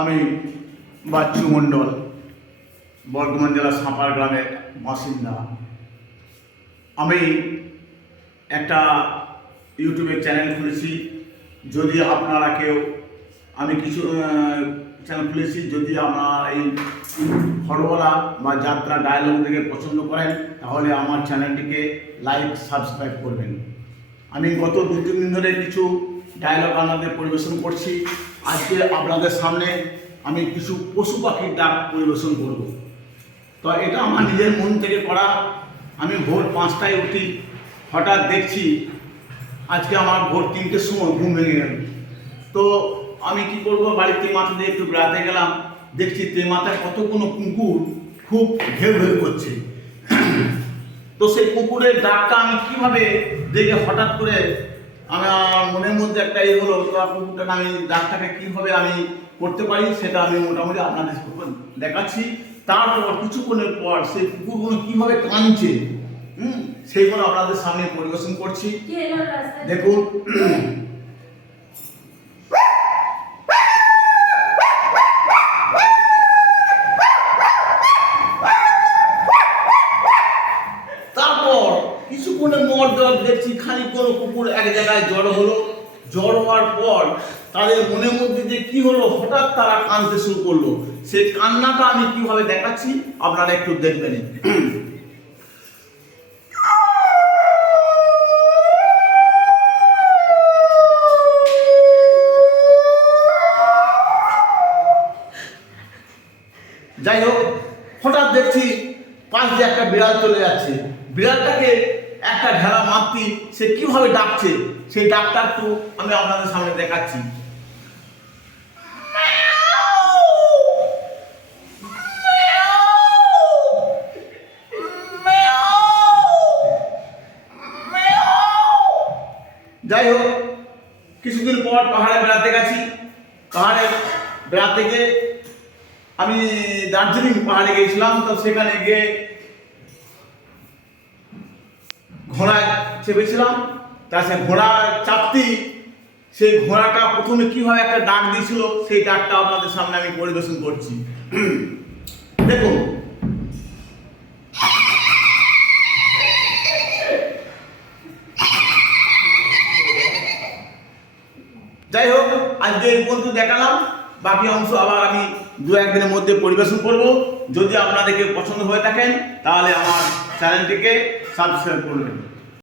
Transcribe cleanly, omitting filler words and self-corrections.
আমি বাচ্চু মণ্ডল, বর্ধমান জেলার সাঁপার গ্রামের বাসিন্দা। আমি একটা ইউটিউবের চ্যানেল খুলেছি। যদি আপনারা কেউ, আমি কিছু চ্যানেল খুলেছি, যদি আপনারা এই হরবলা বা যাত্রা ডায়লগ থেকে পছন্দ করেন তাহলে আমার চ্যানেলটিকে লাইক সাবস্ক্রাইব করবেন। আমি গত 2-3 দিন ধরে কিছু ডায়লগ আপনাদের পরিবেশন করছি। আজকে আপনাদের সামনে আমি কিছু পশু পাখির ডাক পরিবেশন করব। তো এটা আমার নিজের মন থেকে করা। আমি ভোর 5টায় উঠি, হঠাৎ দেখছি আজকে আমার ভোর 3টের সময় ঘুম ভেঙে গেল। তো আমি কি করব, বাড়িতে মাথা দিয়ে একটু বেড়াতে গেলাম, দেখছি মাথায় কতগুলো কুকুর খুব ঘেউ ঘেউ করছে। তো সেই কুকুরের ডাকটা আমি কিভাবে দেখে হঠাৎ করে আমার মনের মধ্যে একটা হলো, তো কুকুরটাকে আমি ডাকটাকে কীভাবে আমি করতে পারি সেটা আমি মোটামুটি আপনাদের দেখাচ্ছি। তারপর কিছুক্ষণের পর সেই কুকুরগুলো কীভাবে কাঁদছে সেইগুলো আপনাদের সামনে পরিবেশন করছি। দেখুন, তারপর কিছুক্ষণের মধ্যে দেখছি খালি কোনো কুকুর এক জায়গায় জড়ো হলো। জড়ো হওয়ার পর তাদের মনের মধ্যে যে কি হলো, হঠাৎ তারা কাঁদতে শুরু করলো। সেই কান্নাটা আমি কিভাবে দেখাচ্ছি আপনারা একটু দেখবেন। যাই হোক, হঠাৎ দেখছি পাশ দিয়ে একটা বিড়াল চলে যাচ্ছে। বিড়ালটাকে একটা ঘেরা মারতি সে কিভাবে ডাকছে সেই ডাকটা একটু আমি আপনাদের সামনে দেখাচ্ছি। যাই হোক, কিছুদিন পর পাহাড়ে বেড়াতে গেছি। পাহাড়ে বেড়াতে গিয়ে আমি দার্জিলিং পাহাড়ে গিয়েছিলাম। তো সেখানে গিয়ে ঘোড়ায় চেপেছিলাম। তা সে ঘোড়া চাপতি সেই ঘোড়াটা প্রথমে কিভাবে একটা ডাক দিয়েছিল সেই ডাকটা আপনাদের সামনে আমি পরিবেশন করছি। দেখুন, যাই হোক, আজকে এই পর্যন্ত দেখালাম। বাকি অংশ আবার আমি 2-1 দিনের মধ্যে পরিবেশন করব। যদি আপনাদেরকে পছন্দ হয়ে থাকেন তাহলে আমার চ্যানেলটিকে সাবস্ক্রাইব করবেন।